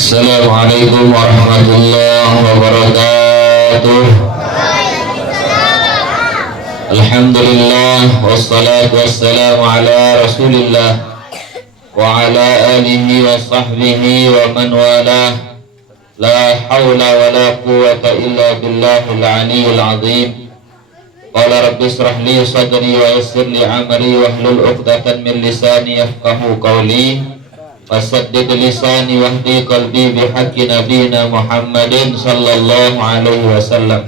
Assalamualaikum warahmatullahi wabarakatuh. Alhamdulillah wassalatu wassalamu ala rasulillah wa ala alihi wa sahbihi wa man walah. La hawla wa la quwwata illa billahil aliyyil azim. Qala rabbi israh li sadri wa yassir li amri wahlul 'uqdatan min lisani yafqahu qawli. Wasaddid lisani wahdi qalbi bihaqqi nabiyina Muhammadin sallallahu alaihi wasallam.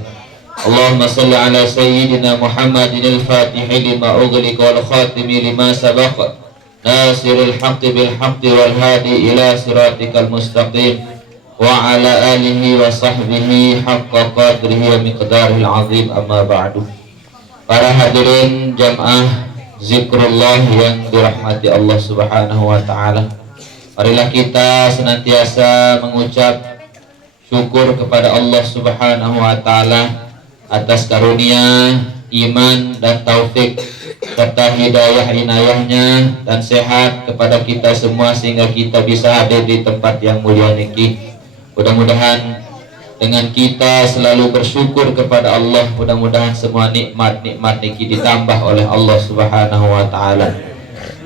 Allahumma salli ala sayyidina Muhammadin al-fatihi lima ughliqa wal khatimi lima sabaqa nasiril haqqi bil haqqi wal hadi ila siratikal mustaqim wa ala alihi wa sahbihi haqqa qadrihi wa miqdaril azim, amma ba'du. Para hadirin jamaah zikrullah yang dirahmati Allah subhanahu wa ta'ala, marilah kita senantiasa mengucap syukur kepada Allah subhanahu wa ta'ala atas karunia, iman dan taufik serta hidayah inayahnya dan sehat kepada kita semua sehingga kita bisa hadir di tempat yang mulia niki. Mudah-mudahan dengan kita selalu bersyukur kepada Allah, mudah-mudahan semua nikmat-nikmat niki ditambah oleh Allah subhanahu wa ta'ala.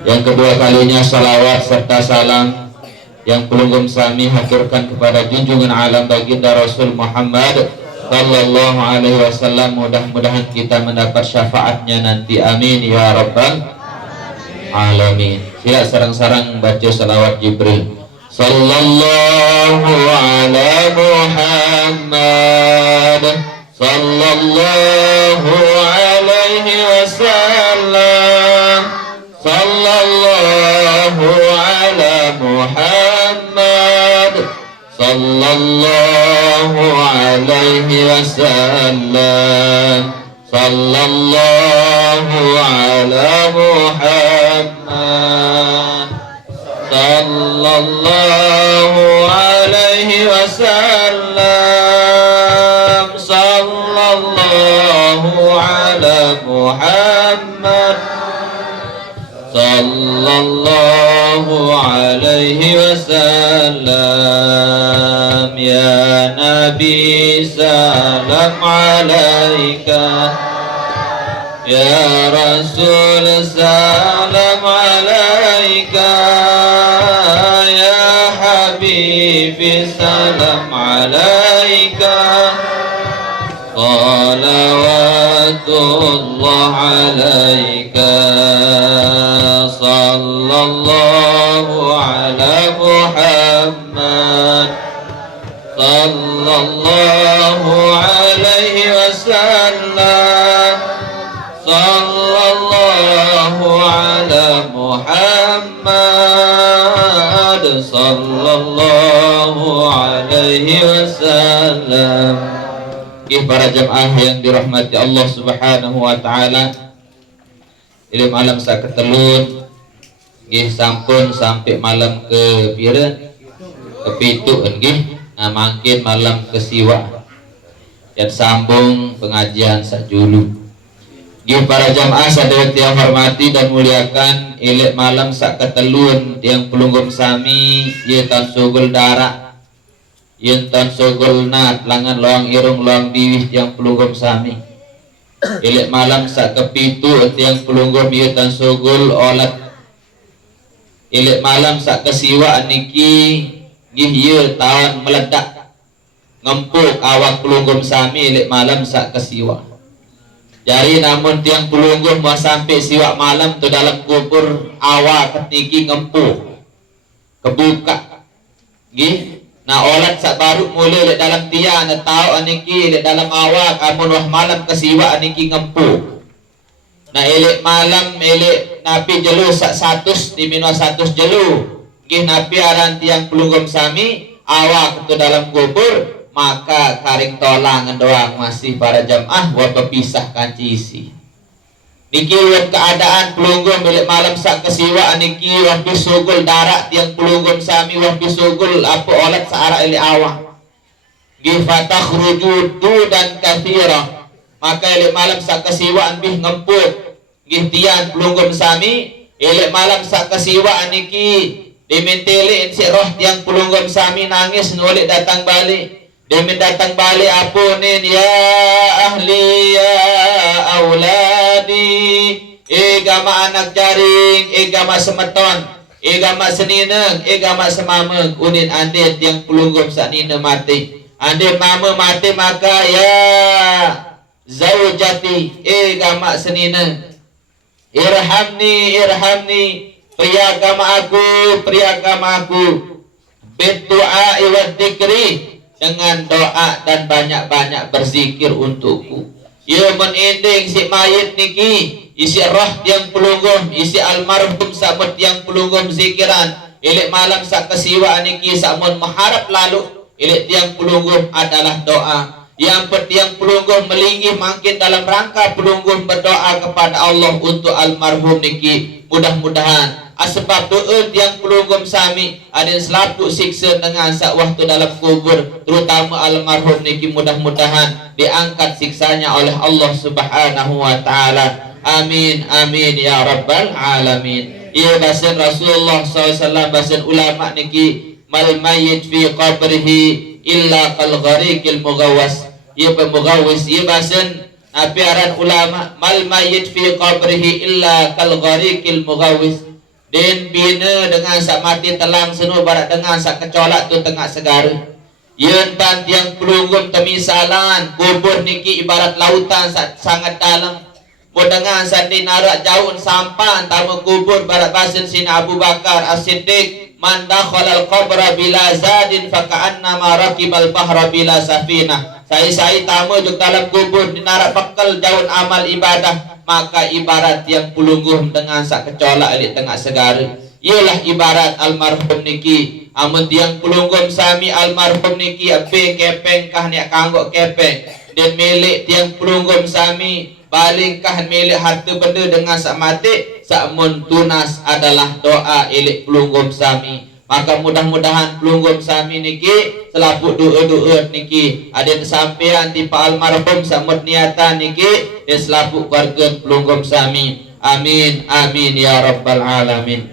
Yang kedua kalinya salawat serta salam yang pelunggum sami haturkan kepada junjungan alam baginda Rasul Muhammad sallallahu alaihi wasallam. Mudah-mudahan kita mendapat syafaatnya nanti, amin ya rabbal alamin. Sila sarang-sarang baca salawat Jibril. Sallallahu ala Muhammad sallallahu alaihi wasallam. Sallallahu ala Muhammad sallallahu alaihi wasallam. Sallallahu ala Muhammad sallallahu alaihi wasallam. Sallallahu ala Muhammad sallallahu alaihi wasallam. Ya Nabi salam alaika, ya Rasul salam alaika, ya Habibi salam alaika. Salawatullah alaika. Sallallahu ala Muhammad sallallahu alaihi wasallam. Sallallahu ala Muhammad sallallahu alaihi wasallam. Para jamaah yang dirahmati Allah subhanahu wa ta'ala, ilmu malam saketelun nggih sampun sampai malam ke pira kepitu nggih. Nah, mangkin malam ke siwa dan sambung pengajian sajulu. Nggih para jamaah sadaya yang hormati dan muliakan, ilek malam saketelun yang pelunggum sami ye tan sugul darak yen tan sugul nat langan loang irung loang biwih yang pelunggum sami. Ilek malam sak kepitu yang pelunggum ye tan sugul olat. Ilek malam sak kesiwa niki nggih ye tahun meledak ngempuk awak pelunggum sami ilek malam sak kesiwa. Jadi namun tiang pelunggum mau sampai siwak malam tu dalam kubur awak niki ngempuk kebuka nggih. Nah olat sak baru mulai lek dalam tiang tahu niki lek dalam awak amun wah malam kesiwa niki ngempuk. Nah elek malam elek napi jelu sak 100 di minus 100 jelu nggih napi aran tiang pelunggum sami awak tu dalam kubur maka karing tolang doang masih para jamaah wa berpisahkan cisi niki wan keadaan pelunggum milik malam sak kesiwa niki wah bisugul darat yang pelunggum sami wah bisugul apa olat searah ili awak gifatah rujudu dan kathira maka ili malam sak kesiwa bih ngemput gihtian pelunggum sami ili malam sak kesiwa niki dimenteli si roh yang pelunggum sami nangis nulik datang balik demin datang balik apunin ya ahli ya auladi gama anak jaring gama semeton gama senineng gama semameng unin andit yang pelunggum sanina mati andit mama mati maka ya zaujati gama senineng irhamni pria agama aku berdoa wa dzikri dengan doa dan banyak-banyak berzikir untukku. Ya menending si mayit niki isi roh yang pelunggum isi almarhum samut yang pelunggum zikiran ilik malam sak kesiwa niki samun mengharap lalu ilik tiang pelunggum adalah doa yang petiang pelunggum melingih makin dalam rangka pelunggum berdoa kepada Allah untuk almarhum niki mudah-mudahan asbab doa yang pelunggum sami ada selaku siksa dengan sak waktu dalam kubur terutama almarhum niki mudah-mudahan diangkat siksanya oleh Allah Subhanahu wa taala amin amin ya rabbal alamin ya basan Rasulullah SAW basan ulama niki mal mayyit fi qabrihi illa kal ghariqil mughawwas ya pemugawis ya basan apiaran ulama mal mayyit fi qabrihi illa kal ghariqil mughawwis den bina dengan sak mati telang senu barat dengan sak kecolak tu tengah segara yen tan tiang pelunggum temisalan kubur niki ibarat lautan sangat dalam dengan sandi narak jauh sampan tamu kubur barat basin sin Abu Bakar As-Siddiq man dakhala al-qabra bila zadin fa ka'anna ma raqibal bahra bila safinah sai tamu juk dalam kubur dinarak bekal jauh amal ibadah maka ibarat yang pelungguh dengan sak kecolak di tengah segara ialah ibarat almarhum niki amun tiang pelunggum sami almarhum niki ape kepeng kah nek kanggok kepeng dan milik tiang pelunggum sami balingkah milik harta benda dengan sak mati sakmun tunas adalah doa ilik pelunggum sami maka mudah-mudahan pelunggum sami niki selaku doa-doa niki ada sampean tipa almarhum samut niatan niki dan selaku keluarga pelunggum sami amin amin ya rabbal alamin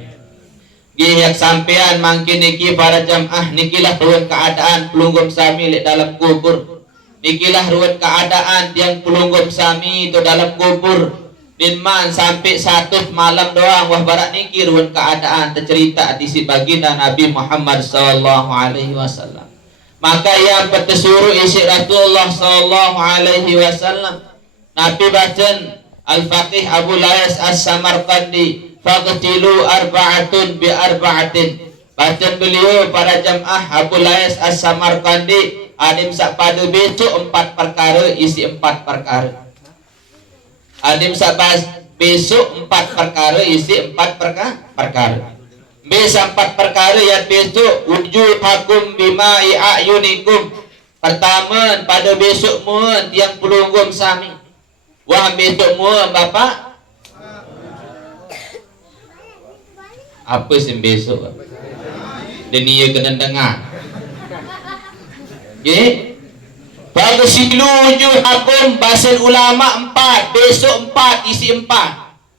giyak sampean mangkin niki para jamaah nikilah ruan keadaan pelunggum sami di dalam kubur nikilah ruan keadaan yang pelunggum sami itu dalam kubur Dinman sampai satu malam doang wah barat niki ruan keadaan tercerita di si baginda Nabi Muhammad sallallahu alaihi wasallam maka yang bertesuruh isi Rasulullah sallallahu alaihi wasallam Nabi bacan Al-Faqih Abu Layas As-Samarqandi faqtilu arba'atun bi arba'atin bacan beliau para jamaah Abu Layas As-Samarqandi adim sak pada besok 4 perkara isi 4 perkara adim sabas besok 4 perkara isi 4 perkara bisa 4 perkara yang besok wujuhakum bima'i a'yunikum pertama pada besok mun yang pelunggum sami wah besok mun bapak apa sih besok dan ia kena dengar okay? Bagasilu wujuhakum basin ulama 4 besok 4 isi 4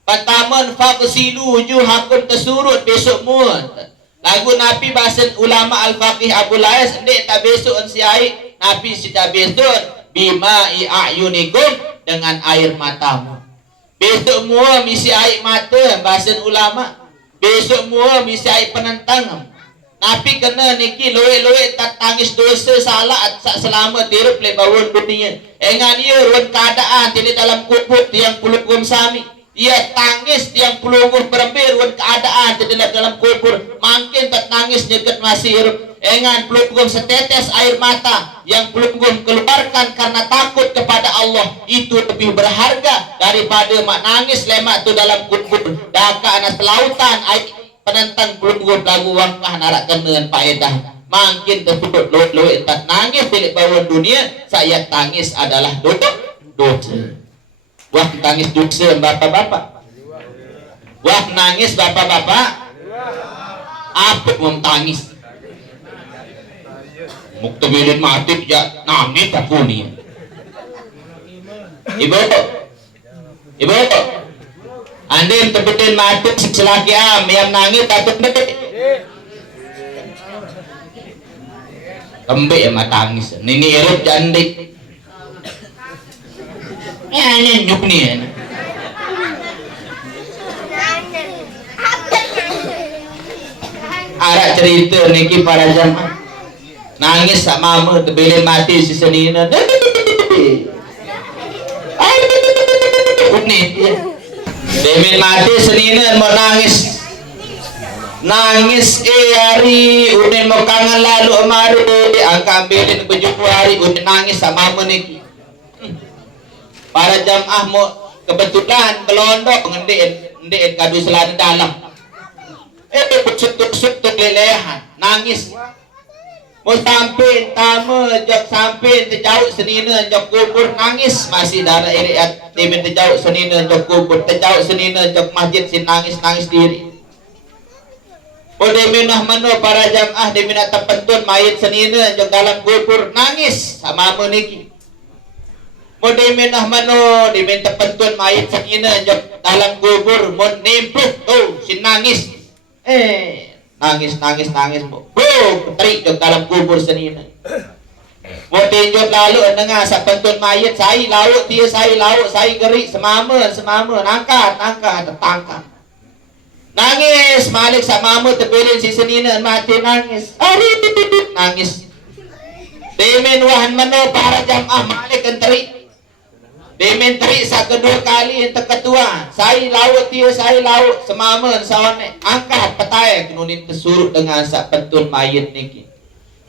pertama bagasilu wujuhakum tersurut besok mun lagu Nabi basin ulama Al-Faqih Abu Layas ndek tak besok si air Nabi sita besok bima'i a'yunikum dengan air matamu besok mua misi air mata basin ulama besok mua misi air penentang Nabi kena niki loe-loe tak tangis dosa salah selama direp le bawon dunia. Engan ia ruan keadaan tidak dalam kubur tiang pelunggum sami. Ia tangis tiang pelunggum berembir ruan keadaan tidak dalam kubur. Makin tak tangis nyeget masih hirup. Engan pelunggum setetes air mata yang pelunggum keluarkan karena takut kepada Allah itu lebih berharga daripada mak nangis lemak tu dalam kubur. Daka anas pelautan air penentang pelunggum lagu wangkah narak kenean faedah makin tersebut lo tak nangis bilik bawah dunia, saya tangis adalah dosa. Wah tangis dosa bapak-bapak, wah nangis bapak-bapak, apa mau tangis? Muktu bilik mati ya nangis aku nih. Ibu, anda yang terbetul mati selaki yang nangis takut betul. Kembali yang matangis, ini erot jandik. Ya ini nyuk nih. Ada cerita niki para jamaah nangis sama mama terbeli mati si senina. Nih, terbeli mati senina mau nangis. Nangis hari udah mau kangen lalu amari angka ambilin berjumpa hari udah nangis sama meniki para jamaah mau kebetulan kelondok ngendiin kadu selana dalam bersut lelehan nangis mau sampai tamu jok sampai terjauh senina jok kubur nangis masih darah iriat timin terjauh senina jok kubur terjauh senina jok masjid si nangis diri. Ode minah mano para jamaah di minat terpentun mayat senina jok dalam kubur nangis sama meniki. Ode minah mano di minat terpentun mayat senina jok dalam kubur mon nimpuh tuh si nangis. Nangis mo. Ketrik jok dalam kubur senina. Ode jok lalu nengah sa pentun mayat sai lauk dia sai lauk sai gerik semama angkat tetangka. Nangis malik sama mama terpilih si senina mati nangis demen wahan mano para jamaah malik enteri demen teri sa kedua kali yang terketua saya laut semama sawane angkat petayak nunin kesuruh dengan sa pentun mayit niki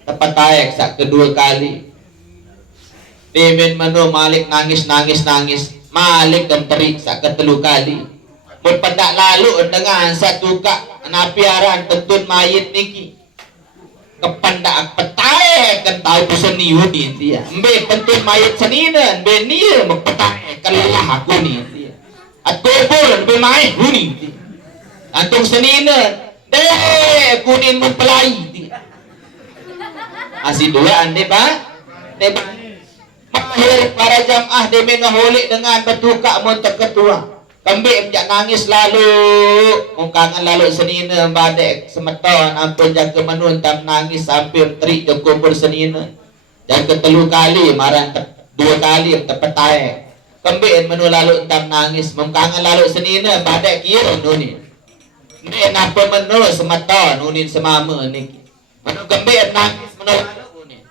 petayak sa kedua kali demen mano malik nangis malik enteri sa ketelu kali berpendak lalu dengan satu kak napiaran tentun mayit niki kependak petai kan tahu seni uni dia mbe tentun mayit senina mbe nia petai kelelah aku ni dia at kubur mbe main uni dia antung senina deh kunin mempelai dia asih dua ande ba mahir para jamaah demi ngaholik dengan betuka mun terketua kambing jak nangis lalu mungkangan lalu senina badek semeton ampun jaga menun tam nangis hampir terik jok kubur senina jaga telu kali maran dua kali terpetai kambing menun lalu tam nangis mungkangan lalu senina badek kira nunin ini napa menun semeton nunin semama niki menun kambing nangis menun lalu nunin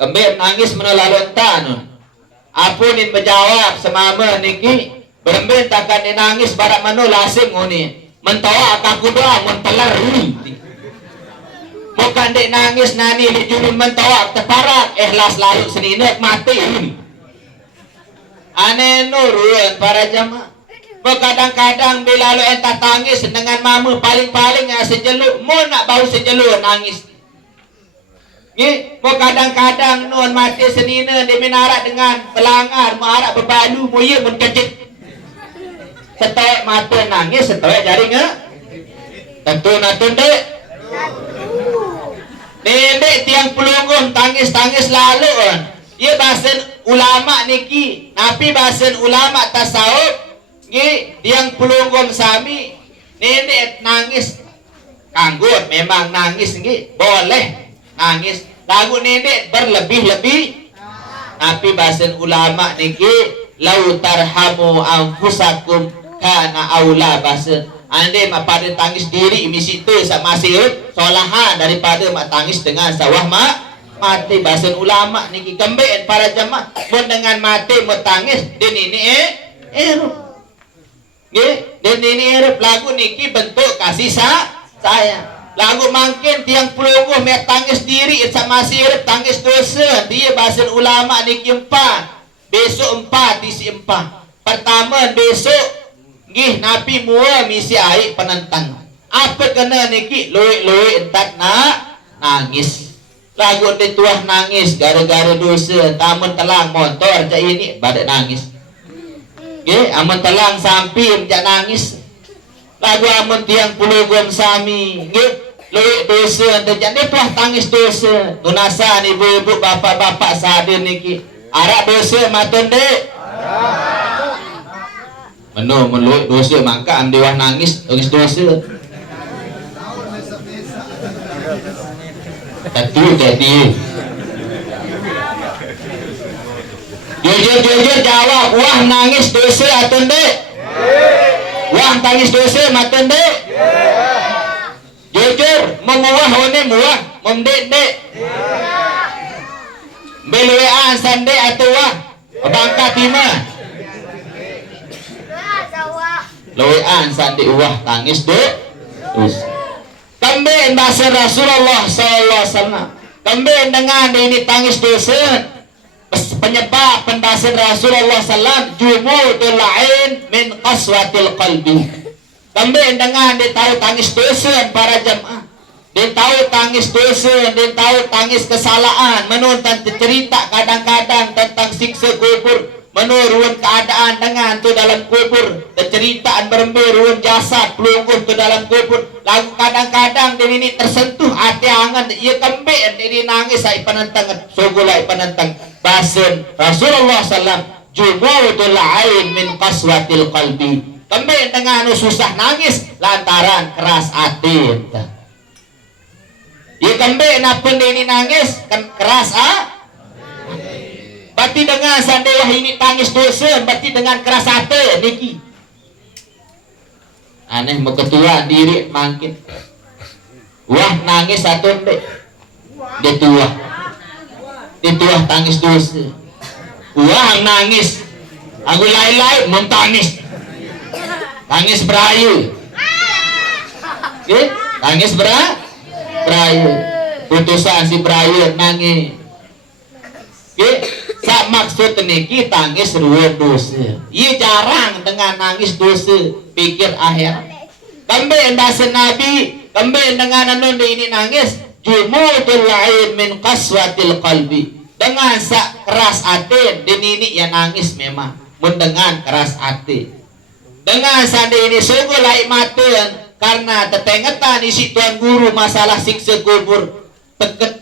kambing nangis menun lalu entan apunin menjawab semama niki berembin takkan dinangis barak manu lasing uni mentawa akaku doang mentelar uni bukan dek nangis nani di jurun mentawa teparak ikhlas lalu senina mati uni aneh nurun para jamaah kadang-kadang bila lu entah tangis dengan mama paling-paling sejeluk mau nak bau sejeluk nangis kadang-kadang nun mati senina di minarat dengan pelanggar marak berbalu mau iya menkejit setek mata nangis setek jari nge tentu natun dek nenek tiang pelunggung tangis lalu ia bahasan ulama niki napi bahasan ulama tasawuf tiang pelunggung sami nenek nangis kanggut memang nangis boleh nangis lagu nenek berlebih-lebih napi bahasan ulama niki lau tarhamu anfusakum kana aula bahasa ande pada tangis diri misi tu masih solahan daripada mak tangis dengan sawah mati bahasa ulama niki kembeen para jamaah mun dengan mati mau tangis dan ini dan ini lagu niki bentuk kasih sayang lagu makin tiang pelungguh mek tangis diri sama sirip tangis dosa dia bahasa ulama niki 4 besok 4 isi 4 pertama besok napi mua misi air penentang Apa kena niki luwe entat nangis. Lagu dituah nangis gara-gara dosa, tamun telang motor cak ini badak nangis. Nggih, amun telang sampim jak nangis. Lagu amun tiang pulugom sami, nggih, luwe dosa ente jak dituah tangis dosa. Tunasan ibu-ibu, bapak-bapak sadir niki. Arak dosa maton dek. Menu luwe dosa maka andiwah nangis dosa. Jadi jujur jawab, wah nangis dosa atau ndek? Wah tangis dosa maten ndek? Jujur memuah one muah memdek dek? Beluean sande atau wah bangka tima? Luean sande wah tangis dek? Kambing bahasa Rasulullah sallallahu alaihi wasallam. Kambing dengan ini tangis dosa. Penyebab pendasan Rasulullah sallam jumudul ain min qaswatil qalbi. Kambing dengan dia tahu tangis dosa para jemaah. Dia tahu tangis dosa, dia tahu tangis kesalahan, menonton cerita kadang-kadang tentang siksa kubur. Menurun keadaan dengan tu dalam kubur, cerita berember jasad pelungguh tu dalam kubur. Lalu kadang-kadang dia ini tersentuh hati angan, ia kembali dia nangis ai penentang sogolai penentang basen Rasulullah sallam jumudul ain min qaswatil qalbi. Kembali dengan susah nangis lantaran keras hati. Ia kembali napa ini nangis kan keras berarti dengan sandewa ini tangis dosa, berarti dengan keras hati niki. Aneh mau ketua diri mangkin. Wah nangis satu ndek. Dituah tangis dosa. Wah nangis. Aku lain-lain mau tangis. Tangis berayu. Tangis berayu. Putusan si berayu nangis. Sak maksud niki tangis ruwet dosa. Ia jarang dengan nangis dosa, pikir akhirat. Kembali bahasa Nabi, kembali dengan anu ini nangis, jumudul ain min qaswatil qalbi. Dengan sak keras hati, ini yang nangis memang. Mendengar keras hati. Dengan sandi ini sungguh laik mati karena tetengetan isi tuan guru masalah siksa kubur.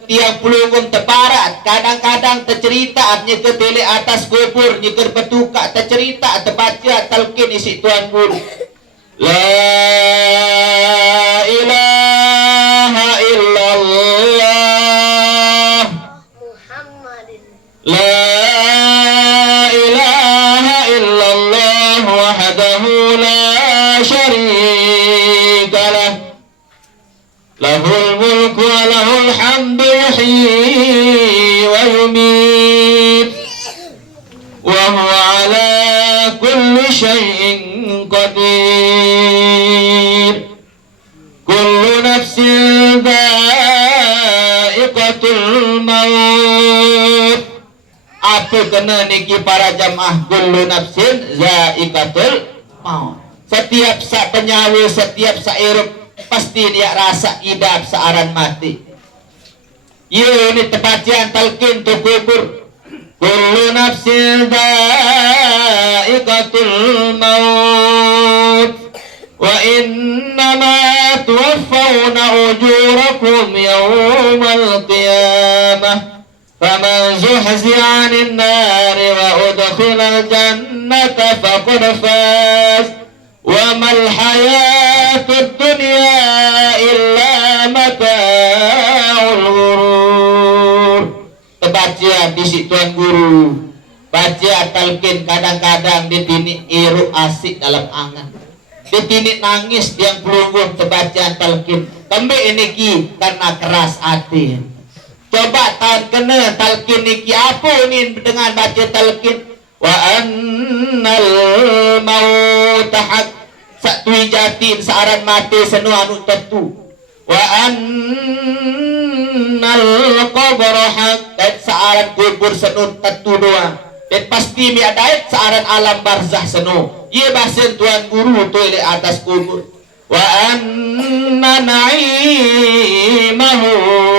Tiang pelunggung tebarat, kadang-kadang tercerita nyekir tele atas kubur, nyekir betuka tercerita terbaca talqin isi tuan guru. La ilaha illallah La ilaha illallah wahdahu la syarika lah lahul mulku wa lahul hamdu yuhyi wa yumiit wa huwa ala kulli syai'in qadir kullu nafsin dha'iqatul maut. Apa kena niki para jamaah, kullu nafsin dha'iqatul maut. Setiap sak penyawa, setiap sak hirup pasti dia rasa idap searan mati. Ini tebacian talqin tu kubur. Kullu nafsin dha'iqatul maut wa innama tuwaffawna ujurakum yawmal qiyamah faman zuhzi'a 'anil nari wa udkhilal jannata faqad faz wa mal hayatud dunya illa mata'ul ghurur. Baca bisi tuan guru, baca talqin kadang-kadang ditinik iru asik dalam angan, ditinik nangis yang pelungguh terbacaan talqin. Kembali ini ki karena keras hati. Coba kena talqin niki apa ini dengan baca talqin. Wa annal maut haq, sak tui jatin searan mati senu anu tentu. Wa annal qabr haq, dan searan kubur senu tentu doa. Dan pasti mi adait searan alam barzah senu. Ia bahasa tuan guru tu di atas kubur. wa anna na'imahu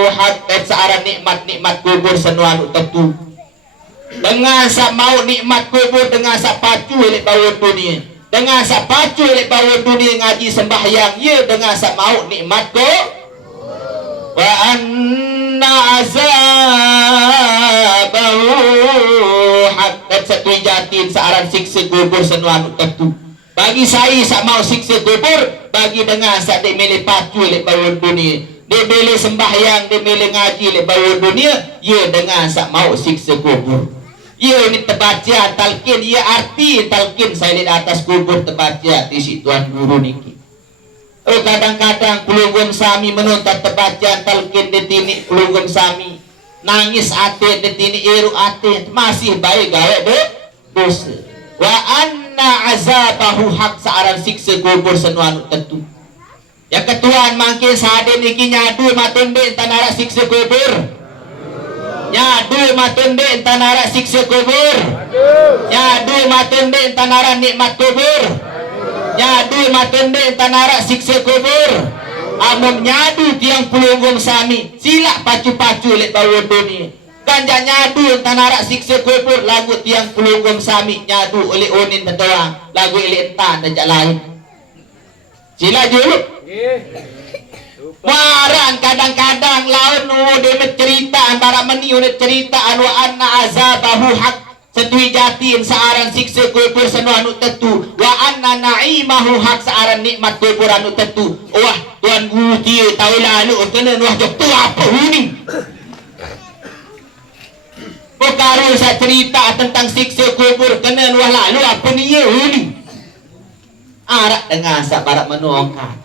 hatta searah nikmat-nikmat kubur senuan tentu dengan sa mau nikmat kubur dengan sa pacu oleh bawah dunia dengan sa pacu oleh bawah dunia ngaji sembahyang ya dengan sa mau nikmat ko wa anna azabahu hatta setujatin searah siksa kubur senuan tentu bagi saya sak mau siksa kubur bagi dengar sak dek milih pacu lek bawah dunia dek milih sembahyang dek milih ngaji lek bawah dunia ya dengar sak mau siksa kubur ya ini terbaca talqin ya arti talqin saya di atas kubur terbaca di si tuan guru niki oh kadang-kadang pelugum sami menuntut terbaca talqin di tinik pelugum sami nangis ate di tinik iru ate masih baik gawe dosa wa anna azabahu hak searan siksa kubur senuan tentu yang ketuan mangkin sade niki nyadu matunde tanara siksa kubur nyadu matunde tanara siksa kubur nyadu matunde tanara nikmat kubur nyadu matunde tanara siksa kubur amun nyadu tiang pelunggum sami silak pacu-pacu lek bawah dunia ganja nyadu tanara siksa kubur lagu tiang pelunggum sami nyadu oleh onin doang lagu oleh entan dan lain sila dulu waran kadang-kadang laun demet cerita antara meni unit cerita anu anna azabahu hak setui jatin searan siksa kubur senu anu tentu wa anna na'imahu hak searan nikmat kubur anu tentu wah tuan guru dia tahu lalu kena wah jok tu apa huni Bukaru saya cerita tentang siksa kubur kena luah lalu apa ni ya ni arak dengan sabarak menongkat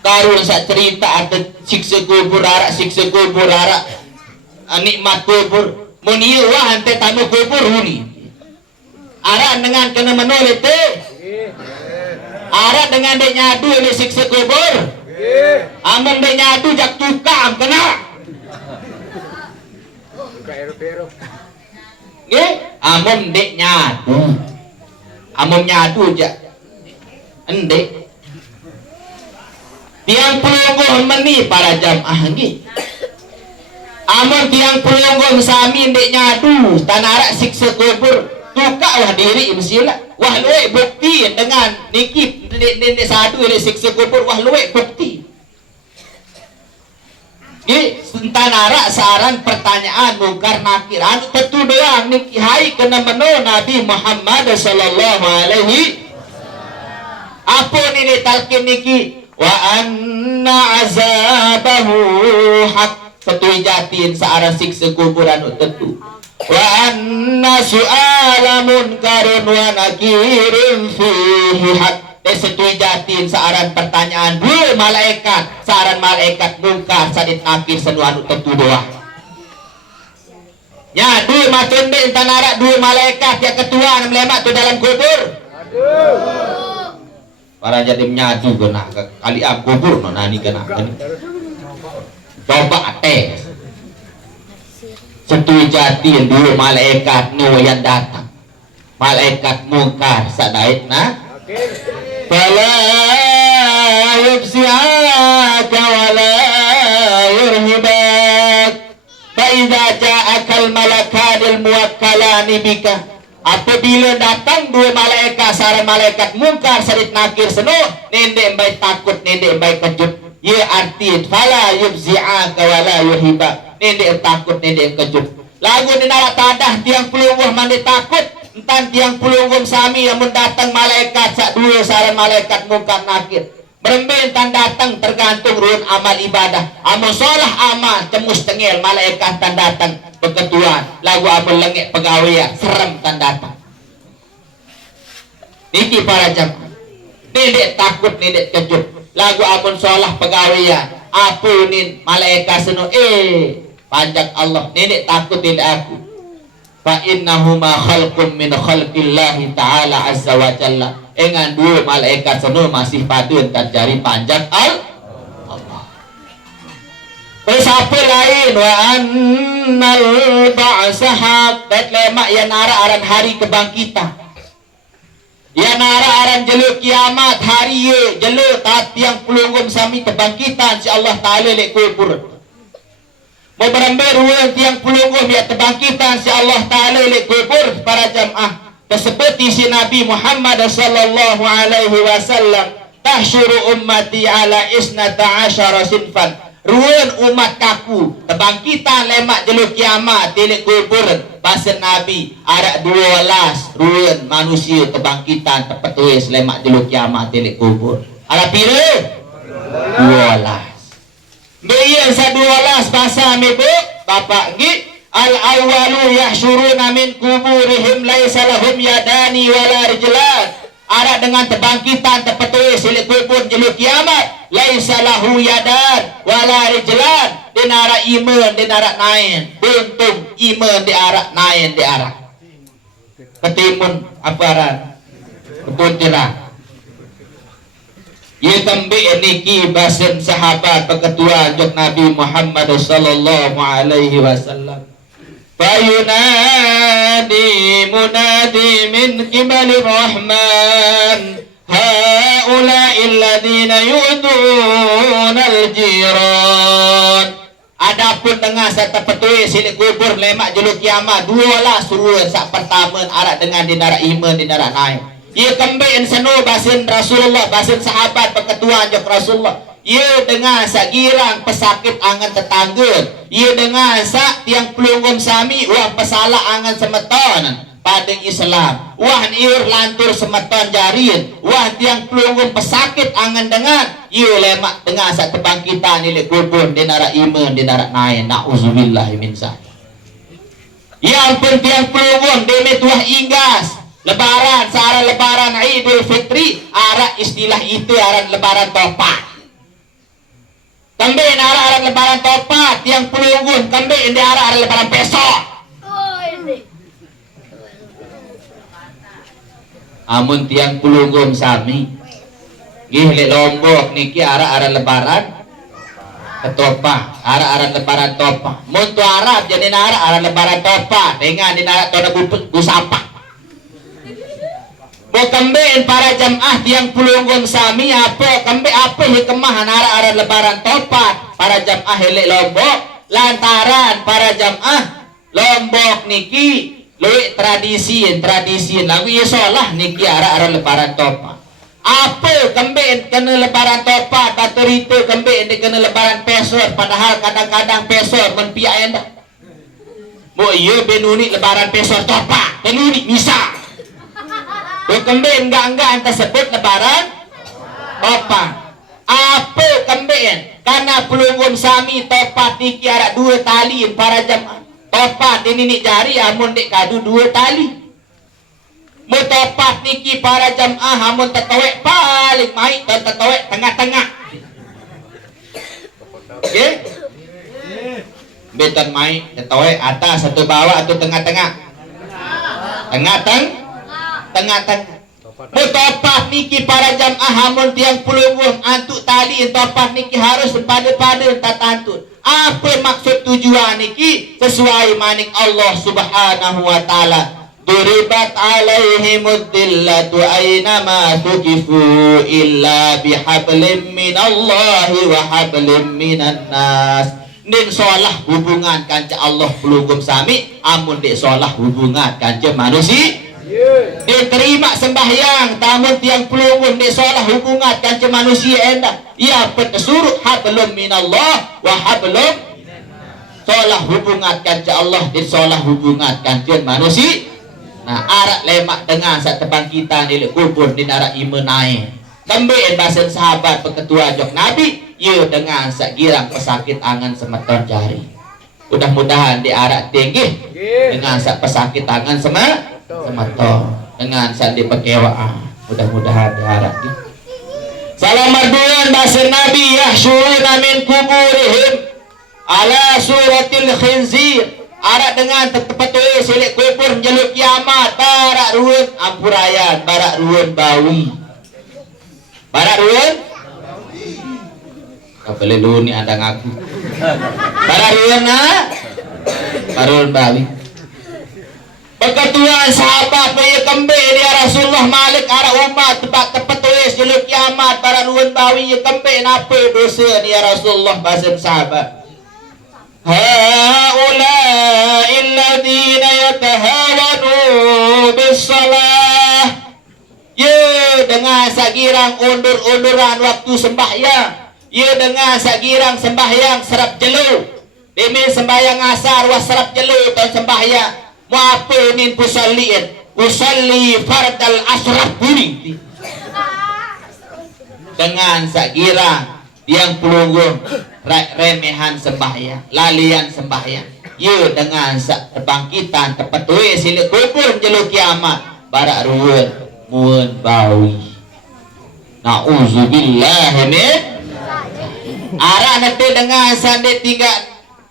karu saya cerita ada siksa kubur arak nikmat kubur munia wah ante tamu kubur ni arak dengan kena menoleh te arak dengan dek nyadu ni siksa kubur amun dek nyadu jak tukam kena amom dek nyadu aja endek tiang pelungguh meni para jamaah ngi amom tiang pelungguh sami dek nyadu tanara siksa kubur tuka wah diri imsila wah luwe bukti dengan niki dek sadu dek siksa kubur wah luwe bukti tanara saran pertanyaan mungkar nakir anu tentu doang niki hai kena meno Nabi Muhammad sallallahu alaihi apa ni talqin niki wa anna azabahu hak setui jatin searah siksa kubur anu tentu wa anna su'ala munkarun wa nakirin fihi hak setui jatin searan pertanyaan dua malaikat searan malaikat mungkar sadit nakir senuanu tentu doa ya dua macam ni tanara dua malaikat yang ketua yang melemak tu dalam kubur para jadi menyatu kena kali kubur no nani kena coba tes setui jatin dua malaikat nu yang datang malaikat mungkar sadait na fala yubsi'aka wala yurhibak fa idza ja'aka al malakanil muwakkalani bika apabila datang dua malaikat saran malaikat mungkar sadit nakir seno nende embai takut nende embai kejut ye arti fala yubsi'aka wala yurhibak nende takut nende kejut lagu ni nara tadah tiang pelungguh mandi takut entan tiang pelunggum sami yang mendatang malaikat sak dua saran malaikat mungkar nakir beremben tan datang tergantung ruang amal ibadah amal solah amal cemus tengel malaikat tan datang berketuan lagu amal lengek pegawai serem tan datang niki para jamaah nedek takut nedek kejut lagu amal solah pegawai apa nin malaikat seno pajak Allah nedek takut nedek aku fa innahuma khalqum min khalqillahi ta'ala azza wa jalla engan dua malaikat seno masih padun terjadi panjang Allah terus apa lain wa annal ba'sa haq dat lemak yang nara aran hari kebangkitan Ya nara aran jeluk kiamat hari ye jeluk tapi yang pelungum sami kebangkitan si Allah Ta'ala lek kubur. Mau berambil ruang tiang pelungum ya kebangkitan si Allah Ta'ala lek kubur para jamaah. Tersebut si Nabi Muhammad sallallahu alaihi wasallam tahsyuru ummati ala isnata asyara sinfan. Ruan umat kaku kebangkitan lemak jeluk kiamat tilik kubur bahasa Nabi ada 12 ruan manusia kebangkitan terpetulis lemak jeluk kiamat tilik kubur. Ada pira? 12. Biar sa 12 bahasa mebu bapak ngi al awwalu yahsyuruna min kuburihim laisa lahum yadani wala rijlan. Ada dengan kebangkitan terpetulis silik kubur jeluk kiamat laisa lahu yadan wala rijlan dinara iman dinara nain buntung iman di arak nain di arak ketimun aparan kepuntiran ye tambi niki basen sahabat peketua jok Nabi Muhammad sallallahu alaihi wasallam fayunadi munadi min qibali rahman haula'il ladina yu'dunal jiran. Adapun dengan serta petulis silik kubur lemak jeluk kiamat 12 suruh sak pertama arak dengan dinara iman dinara naik. Ia kembali seno basin Rasulullah basin sahabat peketuan jok Rasulullah. Ia dengan sak girang pesakit angan tetangga. Ia dengan sak tiang pelungum sami wah pesalah angan semeton pada Islam. Wah niur lantur semeton jarin. Wah tiang pelungum pesakit angan dengan. Ia lemak dengan sak kebangkitan ilik kubur dinara iman dinara nain. Na'udzubillah min zalik. Ya ampun tiang pelungum demi tuah inggas. Lebaran searah lebaran Idul Fitri arah istilah itu arah lebaran topat. Kambing arah lebaran topat yang pelunggun kambing di arah lebaran besok. Amun tiang pelunggun sami gih Lombok niki arah lebaran topa arah lebaran topa. Mun tu Arab jadi arah lebaran topa dengan di arah tona busapa. Bo kambing para jamaah tiang pelunggung sami apa kambing apa hikmah arah lebaran topat para jamaah helek Lombok lantaran para jamaah Lombok niki luwih tradisi lagu isolah niki arah lebaran topat. Apa kambing kena lebaran topat batur itu kambing kena lebaran pesor padahal kadang-kadang pesor menpiak endah. Bo iya benuni lebaran pesor topat benuni bisa. Kambing enggak tersebut lebaran topat. Apa kambing? Karena pelunggun sami topat niki arak 2 tali para jamaah. Topat ini nik jari amun dek kadu 2 tali. Mu topat niki para jamaah amun tetowek paling mai dan tetowek tengah-tengah. Okey? Beton mai tetowek atas atau bawah atau tengah-tengah. Tengah-tengah. Topat niki para jamaah hamun tiang pelunggung antuk tali topat niki harus pada tatantun. Apa maksud tujuan niki sesuai manik Allah Subhanahu wa taala. Duribat alaihimud dillatu aina ma tuqifu illa bihablim minallahi wa hablim minan nas. Nin solah hubungan kanca Allah pelunggung sami amun dik solah hubungan kanca manusia. Dia terima sembahyang tamun tiang pelunggun dia solah hubungan kanca manusia endah. Ia petesuruh hablum minallah wa hablum solah hubungan kanca Allah dia solah hubungan kanca manusia. Nah arak lemak dengan saat kebangkitan di kubur di arah iman naik. Kembali bahasa sahabat peketua jok Nabi. Ia dengan sak girang pesakit angan semeton jari. Mudah-mudahan di arah tinggi dengan sak pesakit angan semeton dengan sandi pekewaan mudah-mudahan diharap di salam marduan bahasa Nabi yahsyuruna min kuburihim ala suratil khinzir arak dengan tepetulis silik kubur jeluk kiamat barak ruun ampurayan barak ruun bawi barak ruun kapele luni ada ngaku barak ruun baruun bawi. Peketuan sahabat punya kembali di arah Rasulullah Malik ara umat tepat tulis jeluk kiamat para luhun bawi ye kempe napa dosa ni ya Rasulullah bahasa sahabat. Haula'i alladhina yatahawanu bis-shalah. Ye dengan sagirang undur-unduran waktu sembahyang. Ye dengan sagirang sembahyang serap jelu. Demi sembahyang asar was serap jelu atau sembahyang. Mau apa min pusalliin? Usalli fardal asraf buni. Dengan sagirang yang pelunggung remehan sembahyang, lalian sembahyang. Ye dengan kebangkitan tepetui silik kubur jelu kiamat barak ruwet mun bawi. Nauzubillah min ara nanti dengan sande tiga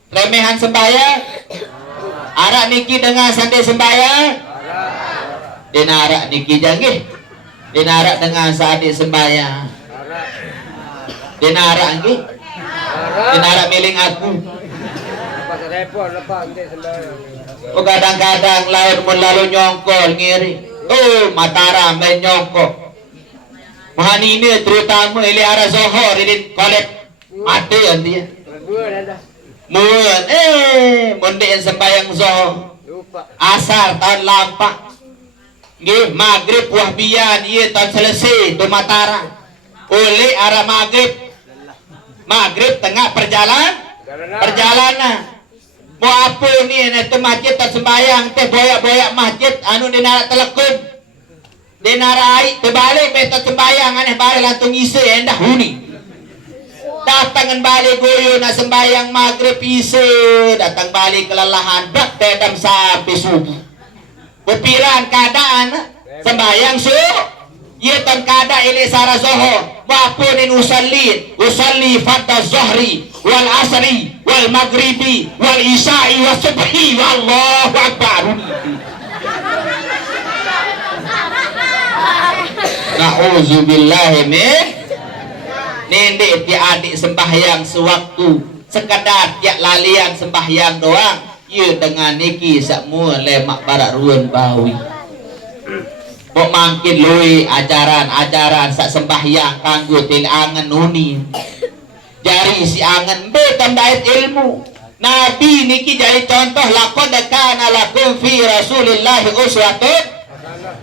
remehan sembahyang. Ara niki dengan sande sembahyang. Dinara niki janggih. Dinara dengan sande sembahyang. Dinara nggih. Dinara miling aku. Oh kadang-kadang lain mun lalu nyongkol ngiri. Oh Mataram main nyongkol. Mahani ini terutama ili arah Zohor ini kolek mati dia. Mun munde yang sembahyang Zohor. Asar tahun lampak. Nggih maghrib wahbian ieu tahun selesai tu Mataram. Oleh arah maghrib tengah perjalanan. Mau apa ni itu masjid tak sembahyang teh boyak-boyak masjid anu dinara telekun. Dinara ai terbalik betul sembahyang aneh balik lantung isi endah huni. Datangan balik goyo nak sembahyang maghrib isi, datang balik kelelahan bak dedam sampai subuh. Berpiran keadaan sembahyang ye tan kada ili sara zohor wapunin usalli fardhu zuhri wal asri wal maghribi wal isya'i was subhi wallahu akbar. Nauzubillahi min nende ti adik sembahyang sewaktu sekadar tiak lalian sembahyang doang. Ye dengan niki sakmua lemak barak ruan bawi. Kok mangkin lui ajaran sak sembahyang kanggo til angen nuni. Jari si angen betam dait ilmu. Nabi niki jadi contoh laqad kana lakum fi Rasulillah uswatun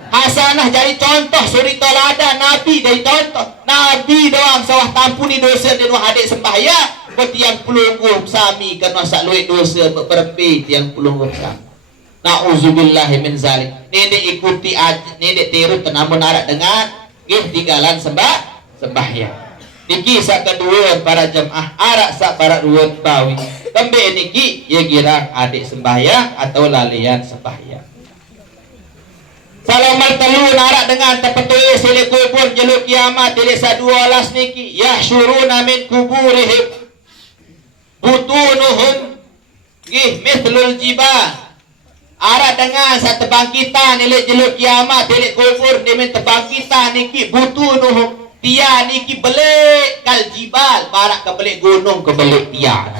hasanah jadi contoh suri toladan Nabi jadi contoh. Nabi doang sawah tampuni dosa dan adik sembahyang. Tiang pelungguh sami kena sak luit dosa berperpi tiang pelungguh sami. Nauzubillahi min zalik. Nede ikuti nede tiru tenamun arak dengan nggih tinggalan sembahyang. Niki sak kedua para jemaah arak sak para ruwet bawi. Tembe niki ye girang adik sembahyang atau lalian sembahyang. Salamal telu narak dengan tepetui sili kubur jeluk kiamat di desa 12 niki yahsyuruna min kuburihim butunuhum gih mithlul jibal. Ara dengan satu bangkitan nilai jeluk kiamat nilai kubur nilai tebangkitan niki butunuhum tia niki belik kal jibal barak kebelik gunung kebelik tia.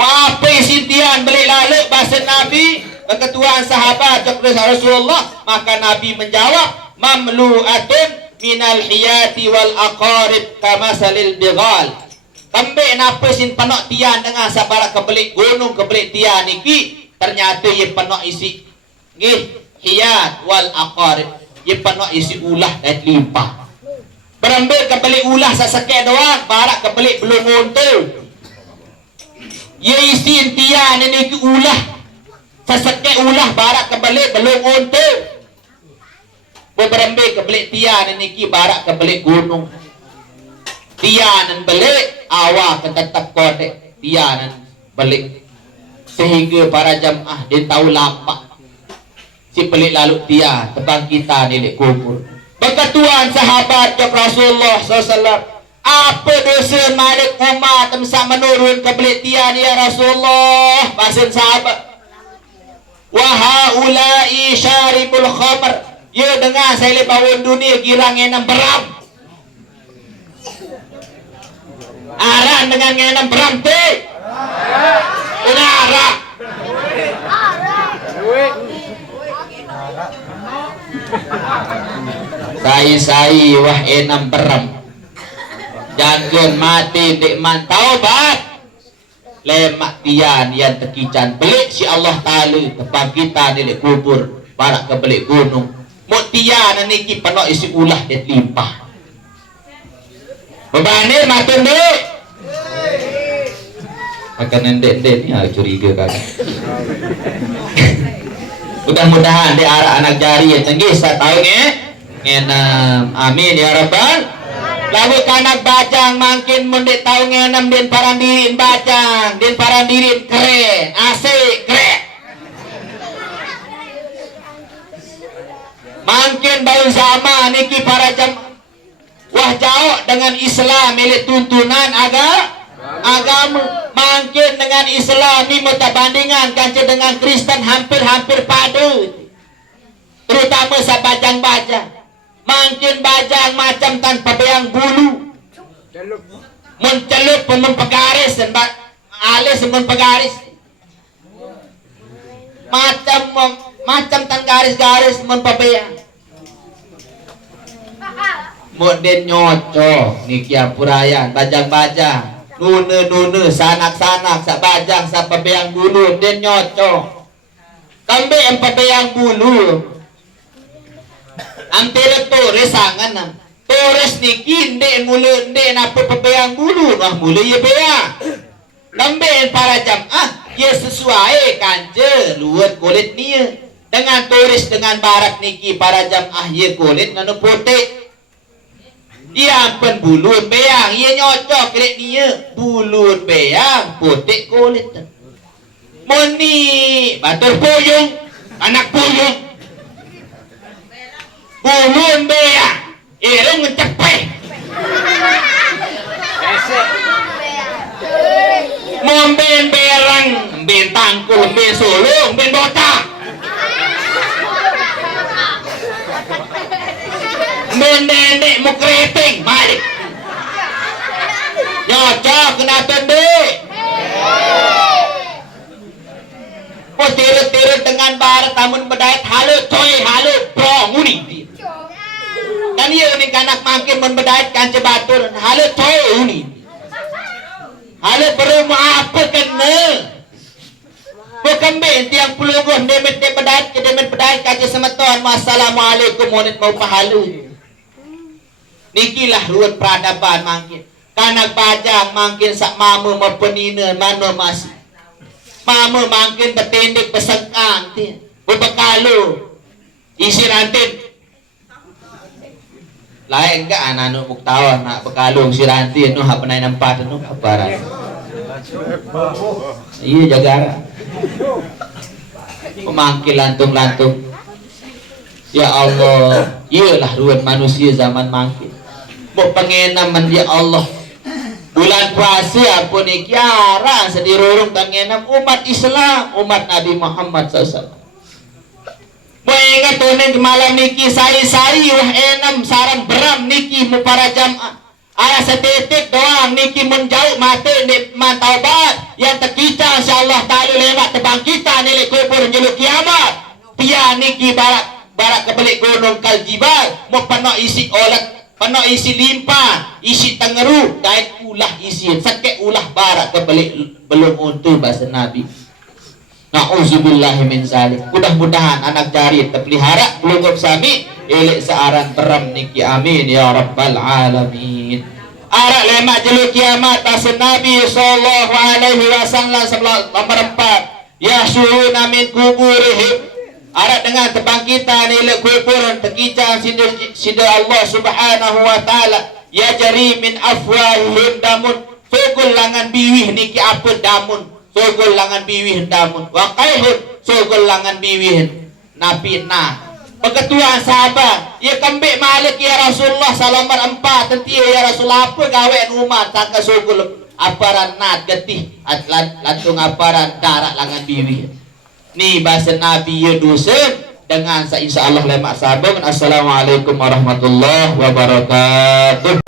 Apa sintian belik lalu bahasa Nabi keketuaan sahabat Rasulullah maka Nabi menjawab mamlu'atun minal hiyati wal aqarib kamasalil bighal. Tembe napa sin penok tian dengan sabarak kebelik gunung kebelik tian niki ternyata ye penok isi nggih hiyat wal aqarib ye penok isi ulah dan limpah. Berembil kebelik ulah sasake doang barak kebelik belum untu. Ye isi tian niki ulah sasake ulah barak kebelik belum untu. Berembil kebelik tian niki barak kebelik gunung. Tianan belik awak tetap kodek tianan belik sehingga para jamaah dia tahu lampak si pelik lalu dia tebang kita nilik kubur. Berketuan sahabat Rasulullah SAW apa dosa malik umat temsa menurun ke belik tian ya Rasulullah bahasa sahabat wahaulai syaribul khamr ya dengar saya lebawun dunia girang enam beram aran dengan ngenam beranti unara Sai wah enam berem. Jangan mati dek man taubat. Lemak tian yang tekican belik si Allah Ta'ala kebangkitan di kubur barak ke belik gunung. Mok tian niki penuh isi ulah dan limpah. Bebanir matun dek. Makanan dek ni curiga kan. Mudah-mudahan di arah anak jari yang tinggi 1 tahun ngenam. Amin ya rabbal. Lalu kanak bajang makin mendik tahu ngenam din parandirin bajang, din parandirin keren, asik keren. Makin bau zaman niki para jam wah jauh dengan Islam milik tuntunan agama. Makin dengan Islam ini mutabandingan kanca dengan Kristen hampir-hampir padu. Terutama sa bajang-bajang. Makin bajang macam tanpa beang bulu. Mencelup mempegaris dan alis mempegaris. Macam tan garis-garis mempebeang. Moden nyocok niki apurayan bajang-bajang. Nune sanak-sanak sa bajang sa pabeang bulu den nyocok. Kambe ang pabeang bulu. Ang tores sangan na. Tores ni kinde mulu nde na pabeang bulu nah mulu ye bea. Kambe para jam ye sesuai kanje luwet kulit niya. Dengan turis dengan barat niki para jam ye kulit nganu putih. Dia pen bulun beang, ia nyocok kira dia bulun beang, putih kulit. Moni batur puyung, anak puyung, bulun beang, irung ngecepeh. Momben berang, ben tangkul, ben sulung, ben botak. Nenek mau keriting balik nyocok kenapa dek mau tiru-tiru dengan barat tamun bedait halo coy halo bro nguni dan iya ini kanak makin membedait kanca batur halo coy uni halo perlu apa kena bukan ben tiang puluh demet bedait ke demet bedait kanca semeton wassalamualaikum monit mau pahalu. Nikilah ruwet peradaban mangkin. Kanak bajang mangkin sak mama mapenina mana masih. Mama mangkin bertindik besengkang ti. Berbekalu. Isi rantin. Lain enggak anak muktawan nak bekalu si rantin nu hap naik nampak nu kabaran. Iya jagara. Pemangkil lantung-lantung. Ya Allah, iyalah ruwet manusia zaman mangkin. Mau pengenaman ya Allah. Bulan puasa pun ikiara sedirurung pengenam umat Islam, umat Nabi Muhammad SAW. Mau ingat tunen malam niki sari-sari wah enam sarang beram niki mu para jamaah. Ayah setetik doang niki menjauh mati ni mantaubat yang terkita insyaallah ta'ala lewat tebangkitan nilai kubur jeluk kiamat. Pia niki barak kebelik gunung Kaljibal mau penuh isi olat. Penuh isi limpah, isi tengeru, kait ulah isi, sakit ulah barak kebelik belum untuk bahasa Nabi. Na'udzubillahi min zalik. Mudah-mudahan anak jari terpelihara belum sami elek searan teram niki amin ya rabbal alamin. Arak lemak jeluk kiamat bahasa Nabi sallallahu alaihi wasallam sebelah nomor 4. Yahsyuruna min kuburihim. Arak dengan tebangkitan nilai kuburan terkicau sida Allah subhanahu wa ta'ala ya jari min afwahihim damun sogol langan biwih niki apa damun sogol langan biwih damun waqaihun sogol langan biwih napi Peketuaan sahabat ya kembik malik ya Rasulullah salamar 4 tentia ya Rasulullah apa gawe umat sangka sogol aparan nat getih lantung aparan darat langan biwih. Ni bahasa Nabi ya dosen dengan insyaallah lemak sabung. Assalamualaikum warahmatullahi wabarakatuh.